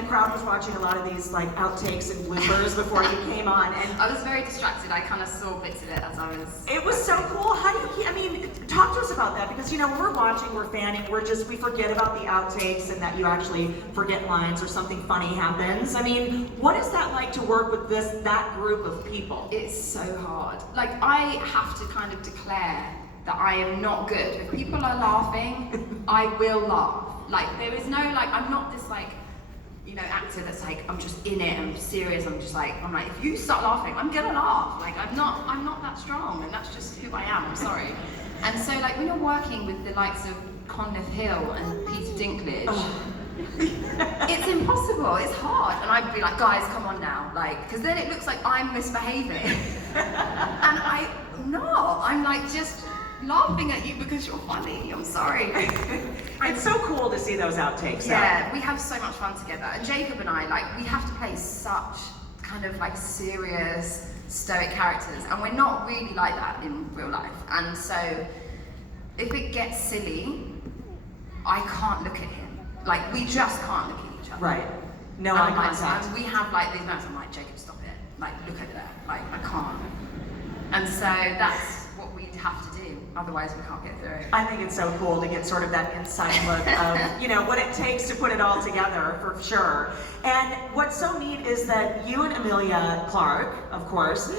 the crowd was watching a lot of these like outtakes and bloopers before you came on, and I was very distracted. I kind of saw bits of it as I was. It was so cool. How do you keep? I mean, talk to us about that, because you know when we're watching, we're fanning, we forget about the outtakes and that you actually forget lines or something funny happens. I mean, what is that like to work with that group of people? It's so hard. Like I have to kind of declare that I am not good. If people are laughing, I will laugh. Like there is no like, I'm not this like, you know, actor that's like, I'm just in it, I'm serious, I'm like, if you start laughing, I'm gonna laugh. Like I'm not that strong, and that's just who I am, I'm sorry. And so like when you're working with the likes of Conleth Hill and Peter Dinklage, it's impossible, it's hard. And I'd be like, guys, come on now, like, because then it looks like I'm misbehaving. And I'm not, I'm like just laughing at you because you're funny, I'm sorry. It's so cool to see those outtakes. Yeah, we have so much fun together. And Jacob and I, like, we have to play such kind of like serious, stoic characters, and we're not really like that in real life. And so, if it gets silly, I can't look at him. Like, we just can't look at each other. Right. No eye contact. And we have like these moments, I'm like, Jacob, stop it. Like, look at that. Like, I can't. And so that's what we have to do. Otherwise, we can't get through it. I think it's so cool to get sort of that inside look of, you know, what it takes to put it all together, for sure. And what's so neat is that you and Emilia Clarke, of course,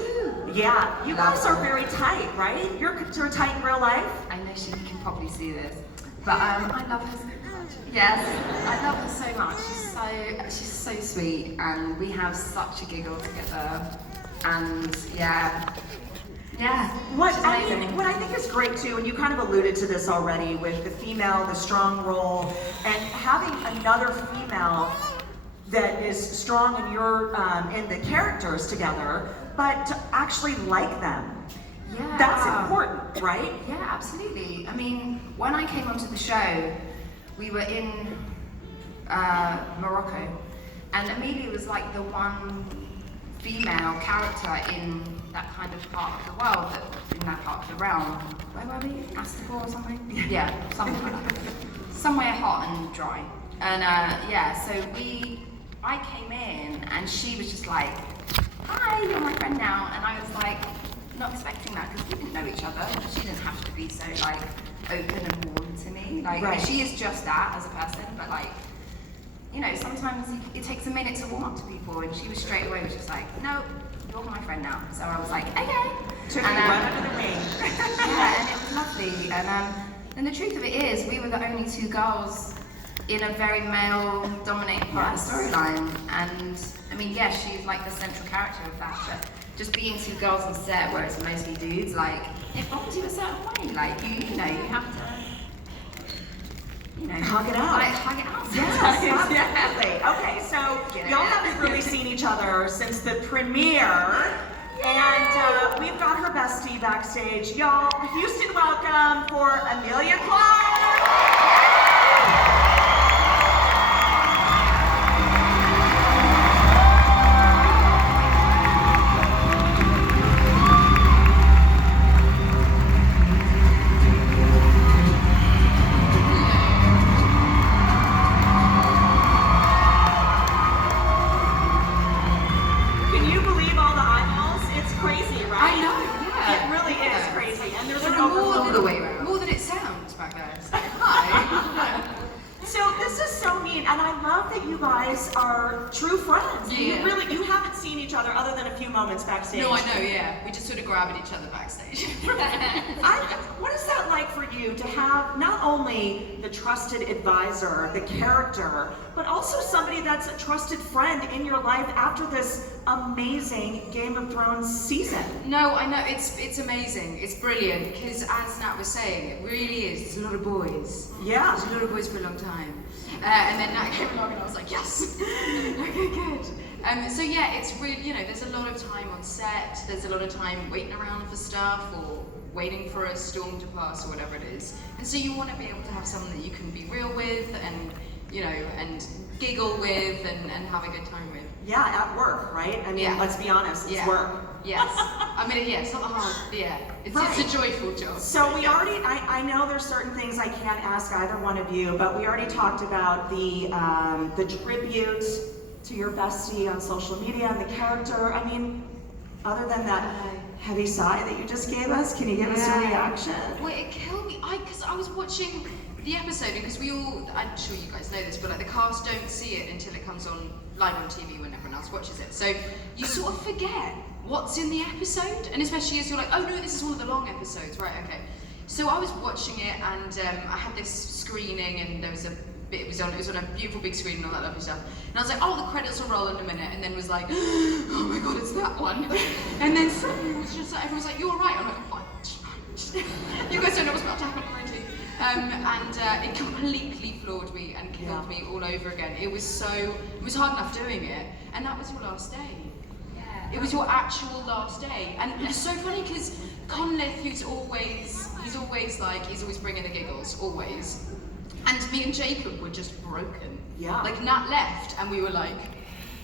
yeah, you guys are very tight, right? You're tight in real life. I know she can probably see this, but I love her so much. Yes, I love her so much. She's so sweet, and we have such a giggle together. And yeah. What I think is great too, and you kind of alluded to this already with the female, the strong role, and having another female that is strong in your in the characters together, but to actually like them. Yeah. That's important, right? Yeah, absolutely. I mean, when I came onto the show, we were in Morocco, and Emilia was like the one female character in that kind of part of the world, in that part of the realm. Where were we? Astapor or something? Yeah, something like that. Somewhere hot and dry. And so I came in and she was just like, hi, you're my friend now. And I was like, not expecting that because we didn't know each other. She didn't have to be so like open and warm to me. Like right. She is just that as a person, but like, you know, sometimes it takes a minute to warm up to people, and she was straight away was just like, no, you're my friend now. So I was like, okay. Took you right under the wing. Yeah, and it was lovely. And the truth of it is, we were the only two girls in a very male-dominated part of the storyline. And I mean, yes, she's like the central character of that, but just being two girls on set where it's mostly dudes, like, it bonds you a certain way. Like, you know, you have to. You know, hug it out. Like, hug it out. Yes, absolutely. Okay, so y'all haven't really seen each other since the premiere. And we've got her bestie backstage. Y'all, Houston, welcome for Emilia Clarke. True friends. Yeah. You haven't seen each other other than a few moments backstage. No, I know, yeah. We just sort of grab at each other backstage. What is that like for you to have not only the trusted advisor, the character, but also somebody that's a trusted friend in your life after this amazing Game of Thrones season? No, I know, it's amazing. It's brilliant, because as Nat was saying, it really is. There's a lot of boys. Yeah. There's a lot of boys for a long time. And then Nat came along and I was like, yes! Okay, good. So yeah, it's really, you know, there's a lot of time on set, there's a lot of time waiting around for stuff, or waiting for a storm to pass, or whatever it is. And so you want to be able to have someone that you can be real with, and you know, and giggle with and have a good time with. Yeah, at work, right? I mean, let's be honest, it's work. Yes. I mean, yeah, it's not the hard, it's a joyful job. So we already, I know there's certain things I can't ask either one of you, but we already talked about the tribute to your bestie on social media and the character. I mean, other than that heavy sigh that you just gave us, can you give us a reaction? Well, it killed me, because I was watching the episode, because we all, I'm sure you guys know this, but like the cast don't see it until it comes on live on TV when everyone else watches it. So you sort of forget what's in the episode, and especially as you're like, oh no, this is one of the long episodes, right? Okay. So I was watching it, and I had this screening, and there was a bit. It was on a beautiful big screen and all that lovely stuff. And I was like, oh, the credits will roll in a minute, and then was like, oh my god, it's that one. And then suddenly it was just like, everyone was like, you're right. I'm like, what? You guys don't know what's about to happen already. And it completely floored me and killed me all over again. It was hard enough doing it, and that was your last day. Yeah. It was your actual last day, and it's so funny because Conleth, he's always bringing the giggles, always. And me and Jacob were just broken. Yeah. Like Nat left, and we were like,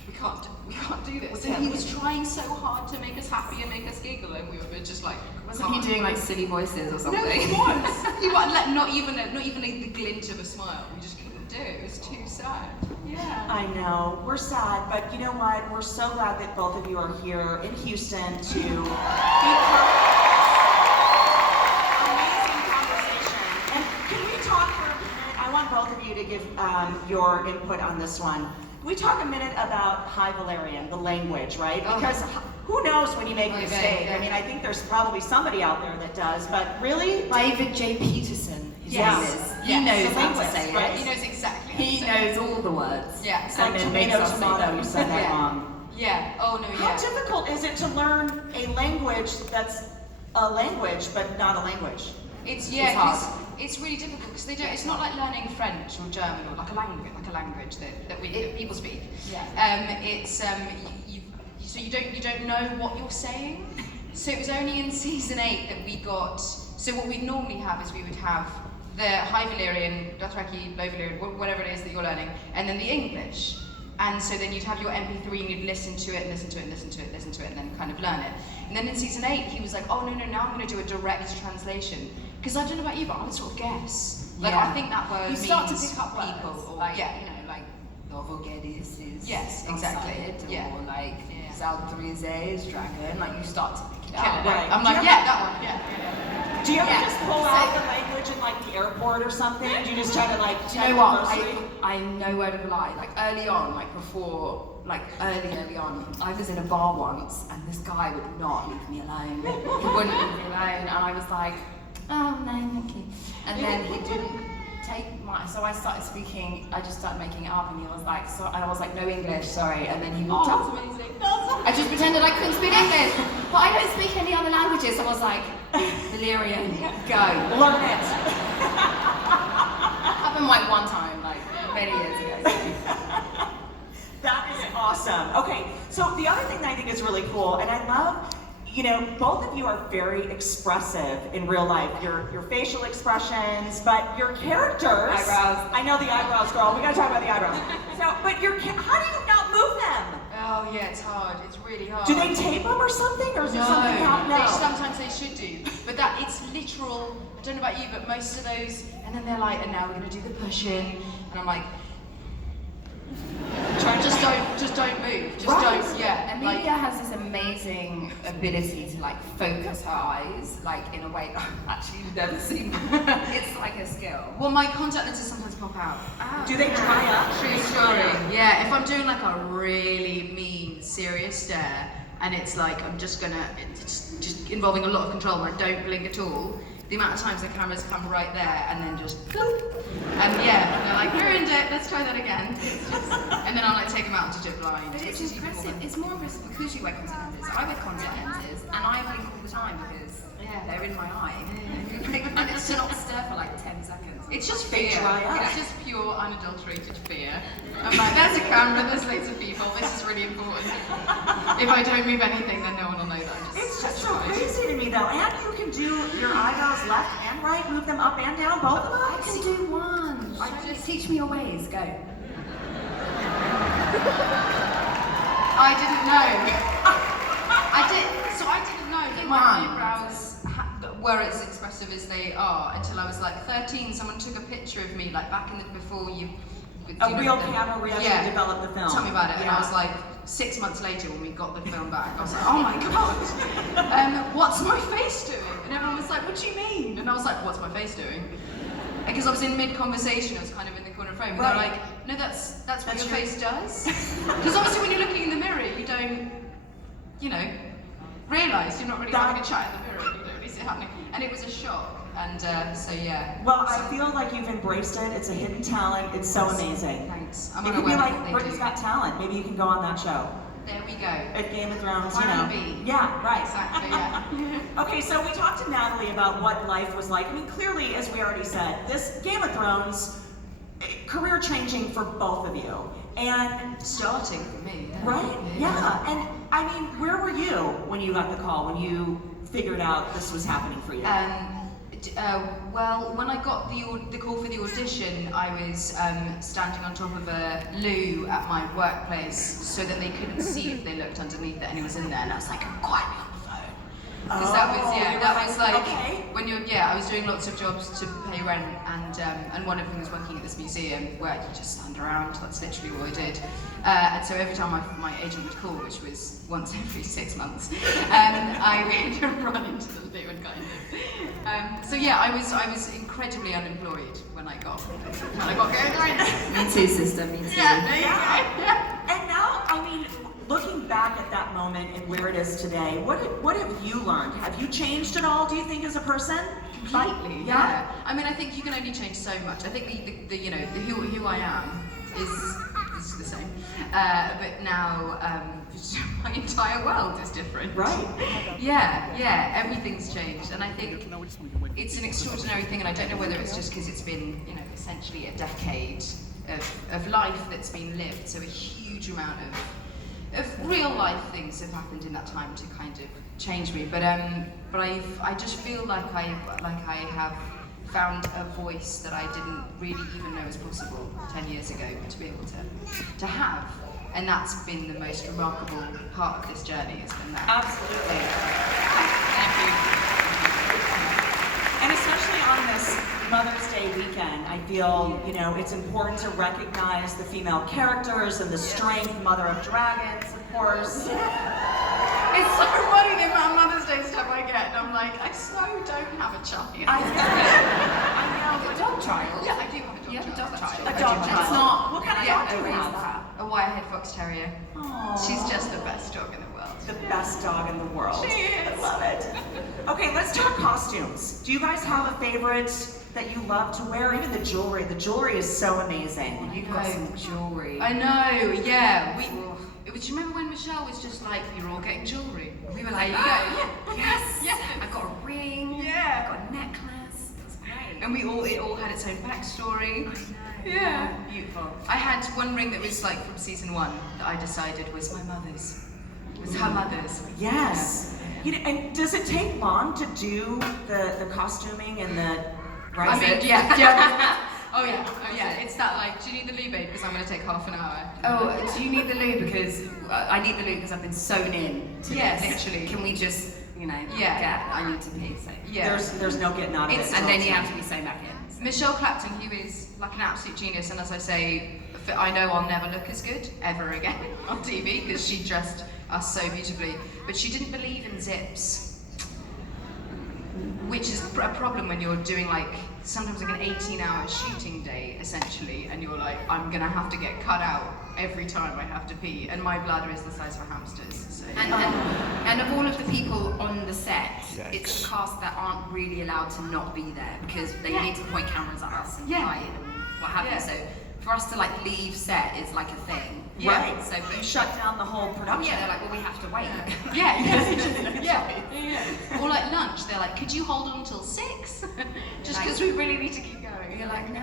we can't do this. And he was trying so hard to make us happy and make us giggle, and we were just like, wasn't he doing like silly voices or something? No, he was. He was like not even the glint of a smile. We just couldn't do it. It was too sad. Yeah. I know, we're sad, but you know what? We're so glad that both of you are here in Houston to be part of this amazing conversation. And can we talk for a minute? I want both of you to give your input on this one. Can we talk a minute about High Valyrian, the language, right? Because who knows when you make a mistake? I mean, I think there's probably somebody out there that does, but really? David J. Peterson. Yes. He knows how to say right? it. He knows exactly. He knows all the words. Yeah. It's like tomato, you said that wrong. Yeah. Oh no. How difficult is it to learn a language that's a language but not a language? It's hard. It's really difficult because they don't. It's not like learning French or German or like a language that people speak. Yeah. So you don't know what you're saying. So it was only in season 8 that we got. So what we'd normally have is we would have the High Valyrian, Dothraki, Low Valyrian, whatever it is that you're learning, and then the English. And so then you'd have your MP3 and you'd listen to it and listen to it and listen to it, listen to it, and then kind of learn it. And then in season 8, he was like, oh no, now I'm going to do a direct translation. Because I don't know about you, but I would sort of guess. Like, I think that word you means start to pick up people. words, Or, like, you know, like Novogedis is Yes, exactly. outside, Yeah. or like Zaldrize is dragon. Like you start to pick it Kill up. it. Right. I'm like, that one. Yeah. Do you ever Yeah. just pull out the language in like the airport or something? Do you just try to like Do you know what? I know word of a lie. Like early on, early on, I was in a bar once and this guy would not leave me alone. He wouldn't leave me alone, and I was like, oh no, thank you. And then he didn't take so I started speaking. I just started making it up, and he was like, and I was like, no English, sorry. And then he walked up. That's amazing. I just pretended I couldn't speak English, but I don't speak any other languages. So I was like, Valyrian, go. Learn it. Happened like one time, like many years ago. That is awesome. Okay, so the other thing that I think is really cool, and I love, you know, both of you are very expressive in real life. Your facial expressions, but your characters. Eyebrows. I know the eyebrows, girl. We gotta talk about the eyebrows. So, but how do you not move them? Oh yeah, it's hard. It's really hard. Do they tape them or something, or is there something happening? Sometimes they should do, but it's literal. I don't know about you, but most of those, and then they're like, and now we're gonna do the push-in, and I'm like, just don't move, just don't. Yeah. Emilia has this amazing ability to like focus her eyes, like in a way that I've actually never seen. It's like a skill. Well, my contact lenses sometimes pop out. Do they dry up? True story. Yeah, if I'm doing like a really mean, serious stare, and it's like it's just involving a lot of control, and I don't blink at all. The amount of times the cameras come right there and then just boop. And they're like, ruined it, let's try that again. And then I'll like take them out and just do it blind. But it's impressive. It's more impressive because you wear contact lenses. I wear contact lenses, and I blink all the time because they're in my eye. And it's to not stir for like 10 seconds. It's just fear. dry up. It's just pure, unadulterated fear. I'm like, there's a camera, there's loads of people, this is really important. If I don't move anything, then no one will know that. It's just so crazy to me though. And you can do your eyebrows left and right, move them up and down, both of them? I can do one. Just teach me your ways, go. I didn't know. I didn't know that my eyebrows were as expressive as they are until I was like 13. Someone took a picture of me like back in the before you. A real camera where you actually developed the film. Tell me about it. And I was like 6 months later when we got the film back, I was like, oh my god, what's my face doing? And everyone was like, what do you mean? And I was like, what's my face doing? Because I was in mid-conversation, I was kind of in the corner frame. They're like, no, that's what your face does. Because obviously when you're looking in the mirror, you don't, realise you're not really having a chat in the mirror. You don't really see it happening. And it was a shock. And so yeah. Well, I feel like you've embraced it. It's a hidden talent. It's so amazing. Thanks. It could be like Britain's Got Talent. Maybe you can go on that show. There we go. At Game of Thrones, Be. Yeah, right. Exactly, yeah. Okay, so we talked to Nathalie about what life was like. I mean, clearly, as we already said, this Game of Thrones, career changing for both of you. And Starting for me. Yeah. right? Yeah. And I mean, where were you when you got the call, when you figured out this was happening for you? Well, when I got the call for the audition, I was standing on top of a loo at my workplace so that they couldn't see if they looked underneath that anyone was in there, and I was like, quiet me on the phone. Because that was like, when you're, I was doing lots of jobs to pay rent, and one of them was working at this museum where you just stand around, that's literally all I did. And so every time my agent would call, which was once every 6 months, I would run into the loo and kind of. I was incredibly unemployed when I got going. Me too, sister, me too. Yeah. And now, I mean, looking back at that moment and where it is today, what have you learned? Have you changed at all, do you think, as a person? Completely, yeah. I mean, I think you can only change so much. I think the who I am is the same. But now, my entire world is different. Right. Yeah, everything's changed. And I think it's an extraordinary thing, and I don't know whether it's just because it's been, essentially a decade of life that's been lived, so a huge amount of real life things have happened in that time to kind of change me. But I just feel like I have found a voice that I didn't really even know was possible 10 years ago to be able to have. And that's been the most remarkable part of this journey, has been that. Absolutely. Thank you. And especially on this Mother's Day weekend, I feel, it's important to recognize the female characters and the strength, Mother of Dragons, of course. It's so funny the amount of Mother's Day stuff I get, and I'm like, I so don't have a child. I know. A dog child? Yeah, I do have a dog You have a child. dog child? A dog child. It's not. What kind of dog do you have? A Wirehead Fox Terrier. Aww. She's just the best dog in the world. The best dog in the world. She is. I love it. Okay, let's talk costumes. Do you guys have a favorite that you love to wear? Even the jewelry. The jewelry is so amazing. You've got some jewelry. I know, yeah. Do you remember when Michelle was just like, you're all getting jewelry? We were like, Yes. Yeah. I got a ring. Yeah. I got a necklace. It's great. And it all had its own backstory. I know. Yeah. Beautiful. I had one ring that was like from season 1 that I decided was my mother's. It was her mother's. Yes. And does it take long to do the costuming and the... Right? I mean, yeah. Oh yeah. It's that like, do you need the loo, babe? Because I'm going to take half an hour. Oh, do you need the loo? Because I need the loo because I've been sewn in to Yes, this. literally. Can we just, I need to pee. So. Yeah. There's no getting out of it. And then you have to be sewn back in. So. Michelle Clapton, who is like an absolute genius, and as I say, I know I'll never look as good ever again on TV because she dressed us so beautifully, but she didn't believe in zips, which is a problem when you're doing like sometimes like an 18-hour shooting day essentially, and you're like, I'm gonna have to get cut out every time I have to pee, and my bladder is the size of a hamster's. So. And of all of the people on the set, it's the cast that aren't really allowed to not be there because they need to point cameras at us and fight and what have you. So for us to like leave set is like a thing. Right. So you shut down the whole production. they're like, well, we have to wait. Yeah. Or like lunch, they're like, could you hold on till 6? Just because we really need to keep going. You're like, no.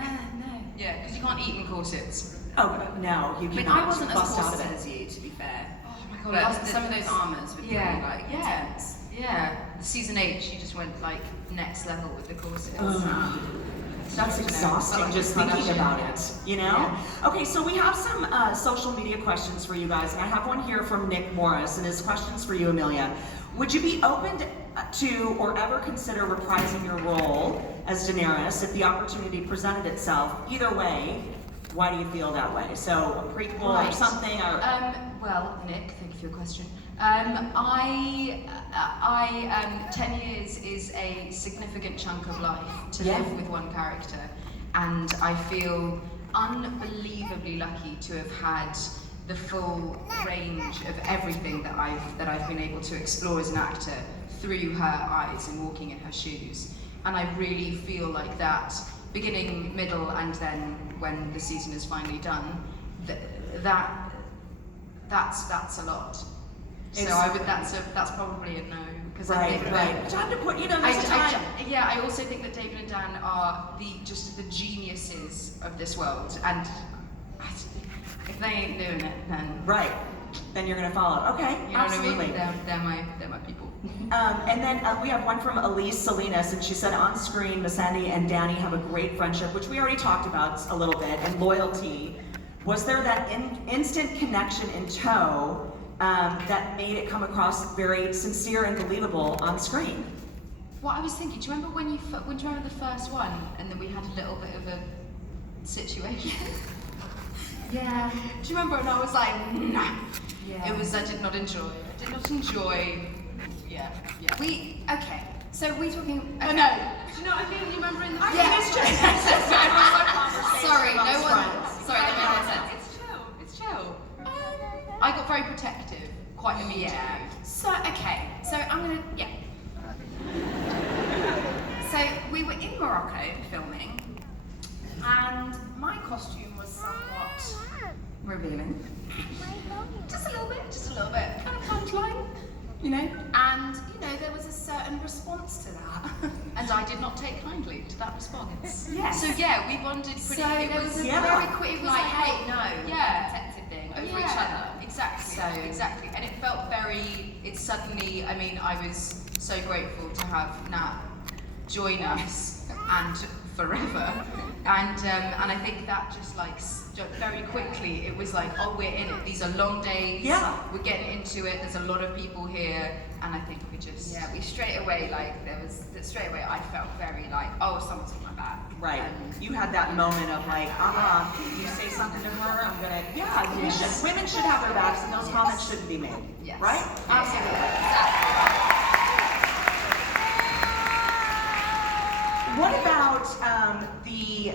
Yeah, because you can't eat in corsets. Oh, no, you I mean, cannot I wasn't as bust out of corseted it. as you, to be fair. Oh my god, But some of those armours would be like intense. Yeah, season 8, she just went like next level with the courses. That's exhausting just thinking about it, you know? Yeah. Okay, so we have some social media questions for you guys, and I have one here from Nick Morris, and his question's for you, Emilia. Would you be open to or ever consider reprising your role as Daenerys if the opportunity presented itself? Either way, why do you feel that way? So a prequel or something? Or... Well, Nick, thank you for your question. 10 years is a significant chunk of life to live with one character, and I feel unbelievably lucky to have had the full range of everything that I've been able to explore as an actor through her eyes and walking in her shoes. And I really feel like that beginning, middle, and then when the season is finally done, that's a lot. So that's probably a no, because I think that time to put, there's time. I also think that David and Dan are just the geniuses of this world, and if they ain't doing it, then you're gonna follow. Okay, you know absolutely. what I mean? They're my people. And then we have one from Elise Salinas, and she said on screen, Missandei and Danny have a great friendship, which we already talked about a little bit, and loyalty. Was there that instant connection in tow that made it come across very sincere and believable on screen? What I was thinking, do you remember do you remember the first one, and then we had a little bit of a situation? Yeah. Do you remember? And I was like, nah. Yeah. I did not enjoy. Yeah. Okay. So we talking? Okay. Oh no. Do you know what I mean? You remember in the? It's just Sorry, no one. Sorry, that made no sense. It's chill. I got very protective, quite immediately. Yeah. So I'm gonna So we were in Morocco filming, and my costume was somewhat revealing. Just a little bit, kind of punchline, And there was a certain response to that. And I did not take kindly to that response. Yes. So yeah, we bonded pretty. So it was very quick. It was like, hey, no, protective thing over each other. Exactly. And it felt very. It suddenly. I mean, I was so grateful to have Nat join us and forever, and I think that just very quickly it was like, oh, we're in it. These are long days. Yeah. We're getting into it. There's a lot of people here, and I think we just. Yeah, we straight away I felt very like, oh, someone's on my back. Right. You had that moment of like, you say something to her, I'm gonna, women should have their backs, and those comments shouldn't be made. Yes. Right? Absolutely. Exactly. What about the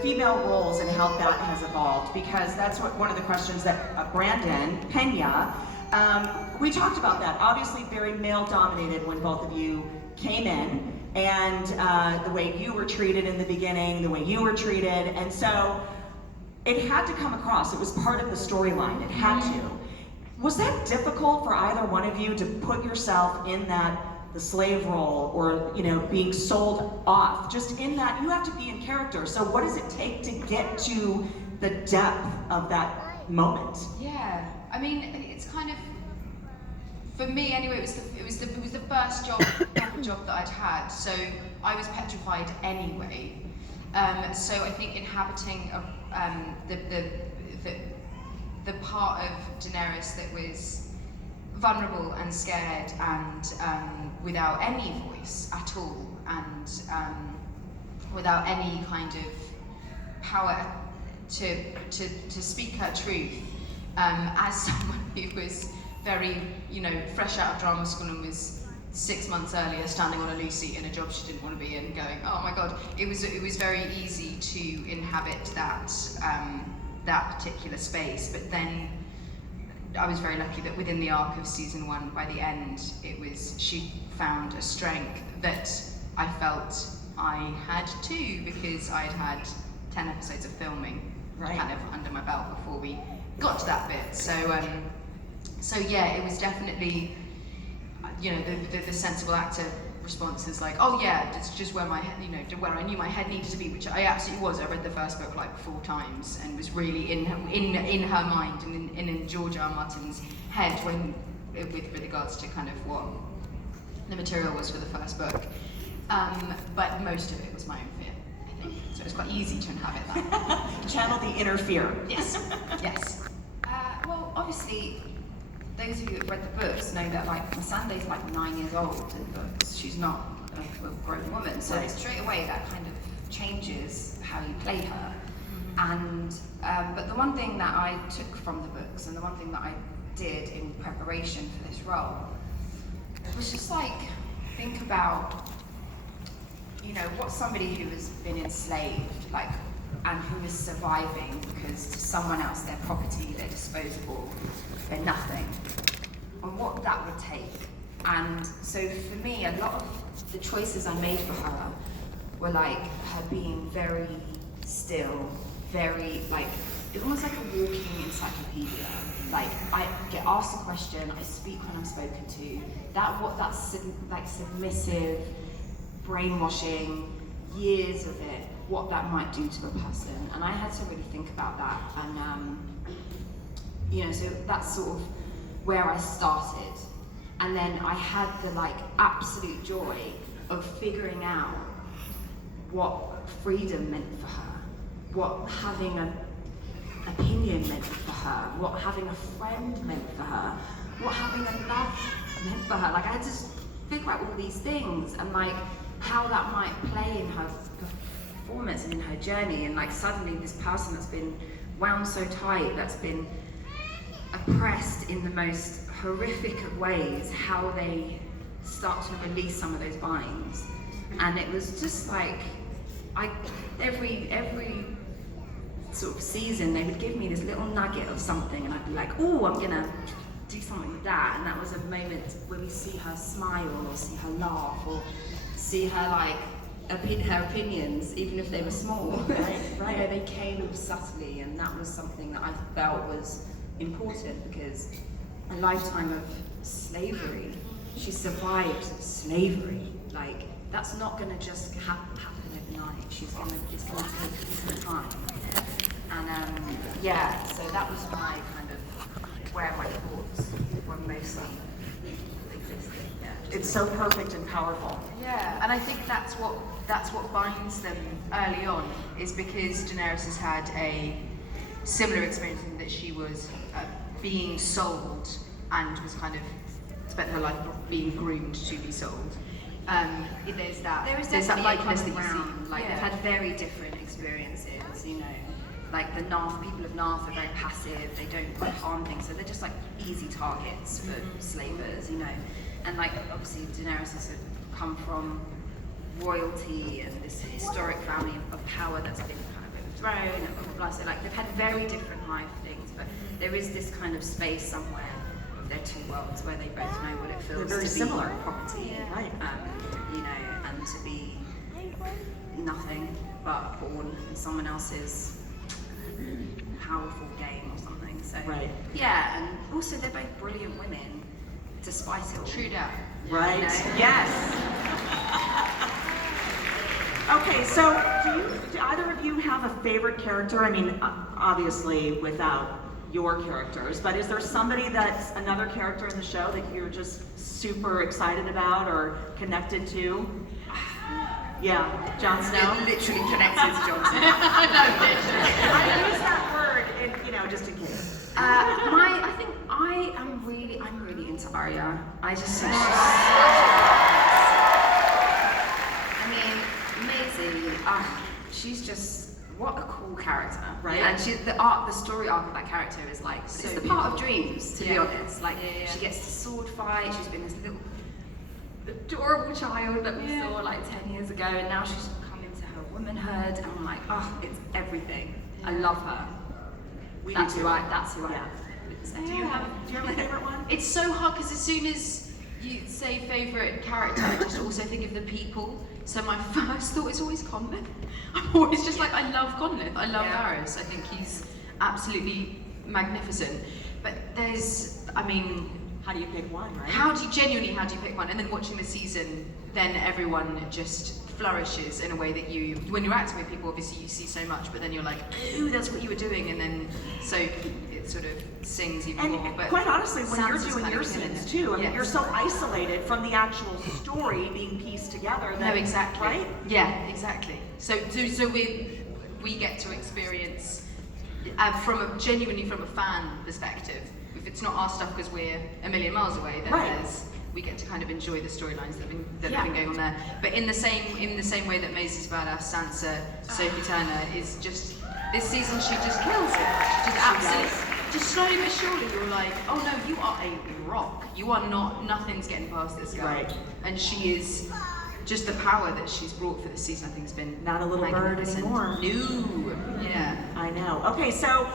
female roles and how that has evolved? Because that's one of the questions that Brandon Pena, we talked about that. Obviously very male dominated when both of you came in, and the way you were treated in the beginning, the way you were treated, and so it had to come across. It was part of the storyline. It had to. Was that difficult for either one of you to put yourself in the slave role, or being sold off? Just in that, you have to be in character. So what does it take to get to the depth of that moment? Yeah, I mean, it's kind of, for me anyway, it was the first proper job that I'd had, so I was petrified anyway. So I think inhabiting the part of Daenerys that was vulnerable and scared and without any voice at all, and without any kind of power to speak her truth, as someone who was very, fresh out of drama school and was 6 months earlier standing on a loose seat in a job she didn't want to be in, going, oh my god, it was very easy to inhabit that particular space. But then I was very lucky that within the arc of season 1, by the end, she found a strength that I felt I had too, because I'd had 10 episodes of filming kind of under my belt before we got to that bit. So yeah, it was definitely, the sensible actor response is like, oh yeah, it's just where my head, where I knew my head needed to be, which I absolutely was. I read the first book like 4 times and was really in her mind and in George R. R. Martin's head with regards to kind of the material was for the first book. But most of it was my own fear, I think. So it was quite easy to inhabit that. Channel the inner fear. Yes, yes. Well, obviously, those of you that read the books know that like Masandé's like 9 years old in the books. She's not a grown woman, so Right. straight away that kind of changes how you play her. And but the one thing that I took from the books, and the one thing that I did in preparation for this role, was just like think about, you know, what's somebody who has been enslaved, like, and who is surviving because to someone else they're property, they're disposable, they're nothing, and what that would take. And so for me, a lot of the choices I made for her were like her being very still, very like, almost like a walking encyclopedia. Like I get asked a question, I speak when I'm spoken to. That's like submissive, brainwashing, years of it, what that might do to a person. And I had to really think about that. And you know, so that's sort of where I started. And then I had the like absolute joy of figuring out what freedom meant for her, what having an opinion meant for her, what having a friend meant for her, what having a love meant for her. Like I had to figure out all these things and like how that might play in her performance and in her journey. And like suddenly this person that's been wound so tight, that's been oppressed in the most horrific of ways, how they start to release some of those binds. And it was just like, every sort of season they would give me this little nugget of something and I'd be like, oh, I'm gonna do something with that. And that was a moment where we see her smile or see her laugh or see her like her opinions, even if they were small. Right. You know, they came subtly, and that was something that I felt was important because a lifetime of slavery, she survived slavery. Like that's not gonna just happen overnight. It's gonna take some time. And yeah, so that was my kind of where my thoughts were mostly existing. Yeah. It's so perfect and powerful. Yeah, and I think that's what binds them early on, is because Daenerys has had a similar experience in that she was being sold and was kind of spent her life being groomed to be sold. There's that likeness that you see. Like they've had very different experiences, you know. Like the people of Narth are very passive, they don't harm things, so they're just like easy targets for slavers, you know. And like obviously Daenerys has come from royalty and this historic family of power that's been kind of overthrown and blah, blah, blah. So like they've had very different life things, but there is this kind of space somewhere of their two worlds where they both know what it feels They're very to similar. be property, Right. You know, and to be nothing but pawn in someone else's powerful game or something. So Right. yeah, and also they're both brilliant women, despite it all. True that. Right? You know? Yes. Okay, so do either of you have a favorite character? I mean, obviously without your characters, but is there somebody that's another character in the show that you're just super excited about or connected to? Yeah, Jon Snow? Literally connected to Jon Snow. I use that word, just in case. I'm really into Arya. I just think she's just what a cool character, Right. And the story arc of that character is like So it's the part of beautiful. dreams, to be Yeah. honest. Like Yeah. she gets to sword fight. She's been this little adorable child that we saw like 10 years ago, and now she's come into her womanhood, and I'm like, it's everything. I love her. That's who I Yeah. would say. Do you have a favorite one? It's so hard because as soon as you say favourite character, I just also think of the people. So my first thought is always Conleth. I'm always just like, I love Conleth. I love Varys. I think he's absolutely magnificent. But How do you pick one, right? how do you pick one? And then watching the season, then everyone just flourishes in a way that when you're acting with people, obviously you see so much, but then you're like, ooh, that's what you were doing, and then so it sort of sings even more. And But quite honestly, when you're Sansa's doing kind your of killing scenes it. too, I mean, Yes. you're so isolated from the actual story being pieced together. No, That, exactly. Right? Yeah, exactly. So we get to experience genuinely from a fan perspective. If it's not our stuff because we're a million miles away, then Right. we get to kind of enjoy the storylines that have been going on there. But in the same way that Maisie's badass, Sansa, Sophie Turner is just this season she just kills it. She just absolutely, just slowly but surely you're like, oh no, you are a rock. You are not. Nothing's getting past this girl. Right. And she is. Just the power that she's brought for this season, I think, has been Not a little bird magnificent. anymore. No. Yeah. I know. Okay, so,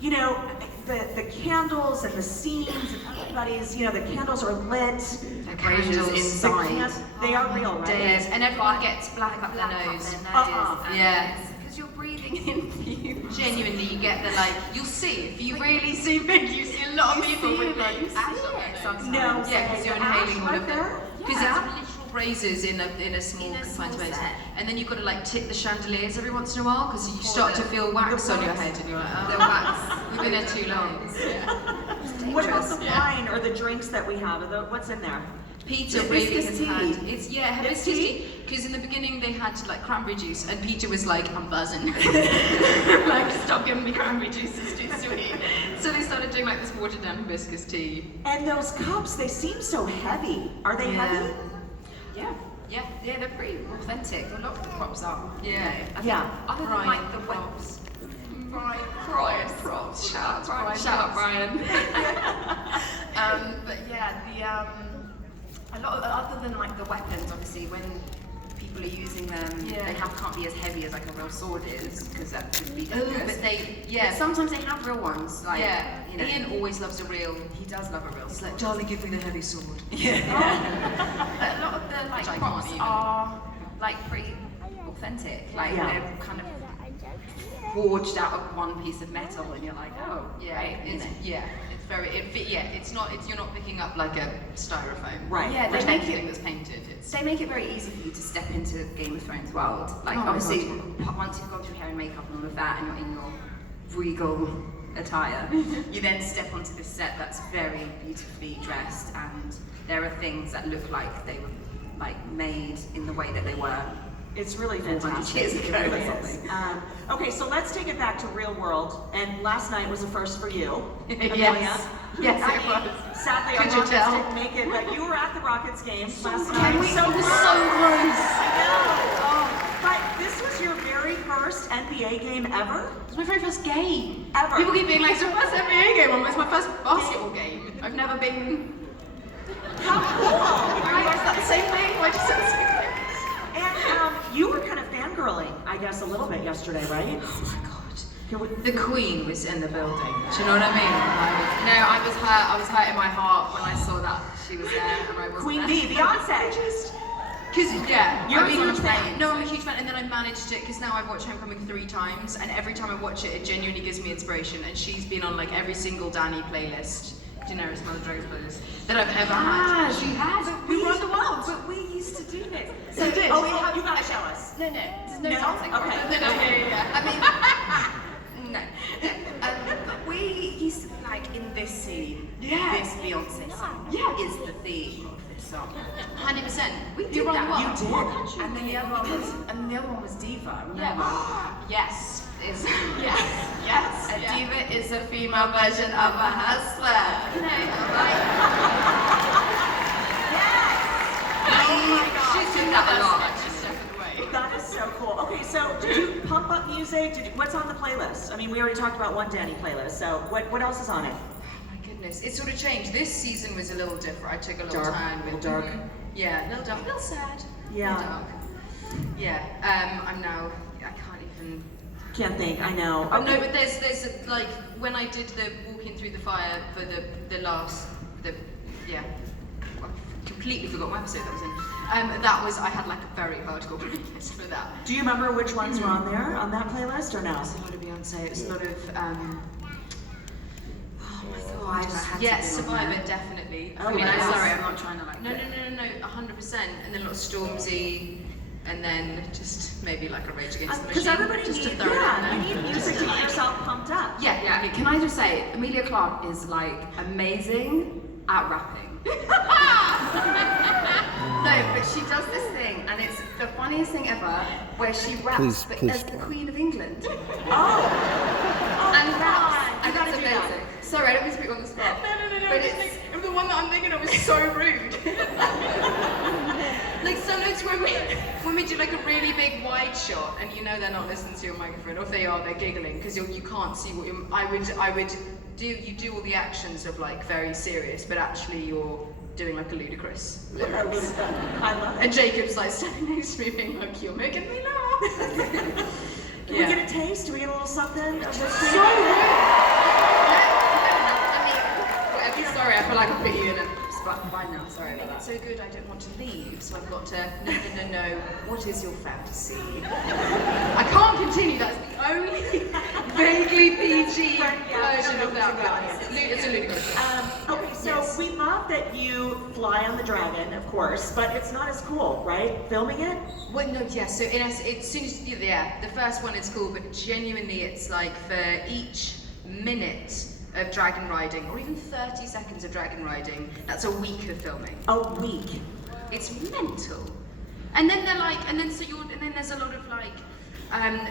you know, the candles and the scenes and everybody's, you know, the candles are lit. The Braziers candles inside. They are real, right? Days, and everyone gets black up their nose. Yeah. Because you're breathing in fumes. Genuinely, you get the you'll see, if you really zoom in, you see a lot of people with like ash on their nose. sometimes. No, Yeah, because you're inhaling all of them. Because Yeah. it's literal braziers in a small In a confined small space. set. And then you've got to like tip the chandeliers every once in a while because you start to feel wax on your head and you're like, oh, The wax. we've been there too long. What about the Yeah. wine or the drinks that we have? What's in there? Peter Hibiscus really has tea. had hibiscus tea? tea. Because in the beginning they had like cranberry juice, and Peter was like, I'm buzzing. like, stop giving me cranberry juice, it's too sweet. So they started doing like this watered down hibiscus tea. And those cups, they seem so heavy. Are they Yeah. heavy? Yeah, they're pretty authentic. A lot of the props are. Yeah. You know, I think Yeah. Other than like the props. Brian props. Shout out Brian. But yeah, a lot of, other than like the weapons, obviously, when people are using them, Yeah. they can't be as heavy as like a real sword is, because that would be Oh, dangerous. but they, But sometimes they have real ones. Like, you know, Ian always loves a real. he does love a real He's sword. like, darling, give me the heavy sword. But a lot of the like Which I props can't even. are like pretty authentic. Like Yeah. they're kind of forged out of one piece of metal, and you're like, oh, Yeah, right, you it's, know. it's very, it's not, you're not picking up like a styrofoam. Right. Yeah, they Pretend make thing it. that's painted. It's They make it very easy for you to step into Game of Thrones world. Like Oh my obviously, God. once you've gone through hair and makeup and all of that, and you're in your regal attire, you then step onto this set that's very beautifully dressed, and there are things that look like they were like made in the way that they were. It's really 400 fantastic. years ago It or really is. something. Okay, so let's take it back to real world. And last night was a first for you, Emilia. Yes, I it mean, was. Sadly, our Could you Rockets tell? didn't make it, but you were at the Rockets game last night. Can we? So It was close. so close. I know. Oh, but this was your very first NBA game ever? It was my very first game. Ever. People keep being like, it's your first NBA game. It's my first basketball game. I've never been. How cool! Right? Is that the same thing? I just said the same thing. And you were kind of fangirling, I guess, a little bit yesterday, right? Oh my god. Can we, The Queen was in the building. Do you know what I mean? I was hurt. I was hurt in my heart when I saw that she was there and I wasn't Queen there. Bee, Beyonce. Because You're I'm a huge fan. No, I'm a huge fan, and then I managed it because now I've watched Homecoming 3 times, and every time I watch it, it genuinely gives me inspiration. And she's been on like every single Danny playlist, Daenerys Mother Dragons playlist that I've ever had. She has. We run the world. But we used to do this. So did. Oh, we have. you gotta show us. No, there's no No? dancing. for Okay. it. Yeah. I mean, no. But we used to be like in this scene. Yeah. This Beyonce song. Yeah. Is the theme of this song. 100%. We did You run the that. world. You did. And then the other one was Diva. Remember? Yes. Is Yes. yes. A yeah. diva is a female version of a hustler. You know, like. Yes. Oh my God. She's doing that a lot. She's stepping away. That is so cool. Okay, so did you pump up music? What's on the playlist? I mean, we already talked about one Danny playlist, so what else is on it? My goodness, it sort of changed. This season was a little different. I took a little Dark, time a with little dark. Yeah, a little dark, a little sad. Yeah. A little dark. Yeah. I'm now. I can't even. Can't think, I know. Oh, no, but there's like when I did the walking through the fire for the last yeah. I completely forgot what episode that was in. That was I had like a very hardcore playlist for that. Do you remember which ones were on there, on that playlist, or no? It was a lot of Beyonce. It was a lot of. Oh my god. Survivor had to Yes, be on Survivor there. definitely. Oh, I mean, yes. I'm sorry, I'm not trying to like. No, 100%. And then a lot of Stormzy. and then just maybe like a Rage Against the Because Machine. everybody just needs, to throw it in there. you need music to get yourself pumped up. Yeah. Okay, can I just say, Emilia Clarke is like amazing at rapping. No, but she does this thing, and it's the funniest thing ever, where she raps as the Queen of England. And raps. I And gotta it's do that. amazing. Sorry, I don't mean to put you on the spot. No. But it's The one that I'm thinking of is so rude. Like sometimes when we do like a really big wide shot, and you know they're not listening to your microphone, or if they are, they're giggling because you can't see what I would do. You do all the actions of like very serious, but actually you're doing like a ludicrous lyrics. I love it. And Jacob's like standing next to me being like, "You're making me laugh." Can we get a taste? Do we get a little something? Of this So thing? sorry, I feel like I put you in a spot by now. Sorry about that. So good, I don't want to leave, so I've got to no. What is your fantasy? I can't continue. That's the only vaguely PG version of that. It's a ludicrous. Okay, so we love that you fly on the dragon, of course, but it's not as cool, right? Filming it? Well, no, yeah. So as soon as the first one is cool, but genuinely, it's like for each minute of dragon riding, or even 30 seconds of dragon riding, that's a week of filming. A week. It's mental. And then they're like, and then there's a lot of like,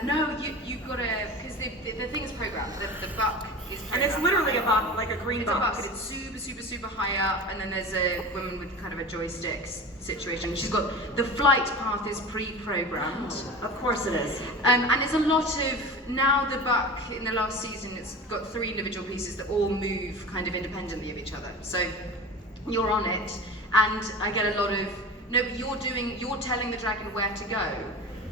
no, you gotta, because the thing is programmed. The buck is And programmed. it's literally a buck, like a green It's a buck, box. and it's super high up, and then there's a woman with kind of a joysticks situation. She's got, the flight path is pre-programmed. Of course it is. And there's a lot of, now the buck in the last season, it's got 3 individual pieces that all move kind of independently of each other. So you're on it, and I get a lot of, no, but you're telling the dragon where to go.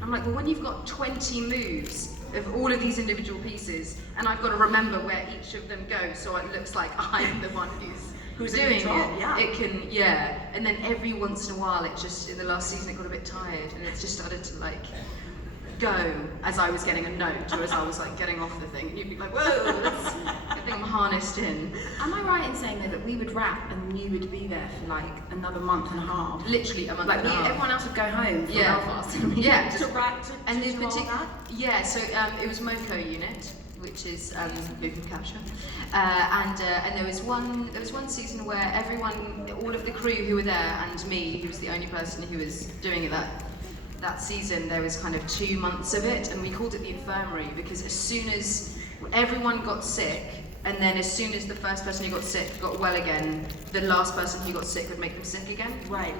I'm like, well, when you've got 20 moves of all of these individual pieces, and I've got to remember where each of them go, so it looks like I'm the one who's in doing control, it. yeah. It can, and then every once in a while, it just, in the last season, it got a bit tired, and it's just started to like go as I was getting a note, or as I was like getting off the thing, and you'd be like, whoa, that's good thing I'm harnessed in. Am I right in saying though that we would rap and you would be there for like another month and a half? Literally a month Like and a half. everyone else would go home from Yeah. Belfast. And we Yeah. To rap, to And do all that? yeah, so it was Moco unit, which is movement capture, and there was one season where everyone, all of the crew who were there, and me, who was the only person who was doing it that season, there was kind of 2 months of it, and we called it the infirmary because as soon as everyone got sick, and then as soon as the first person who got sick got well again, the last person who got sick would make them sick again. Right.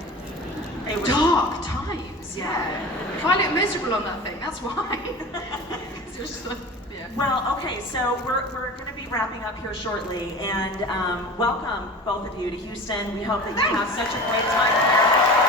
It was Dark times, yeah. I look miserable on that thing, that's why. It's just like, yeah. Well, okay, so we're going to be wrapping up here shortly, and welcome both of you to Houston. We hope that you have such a great time here.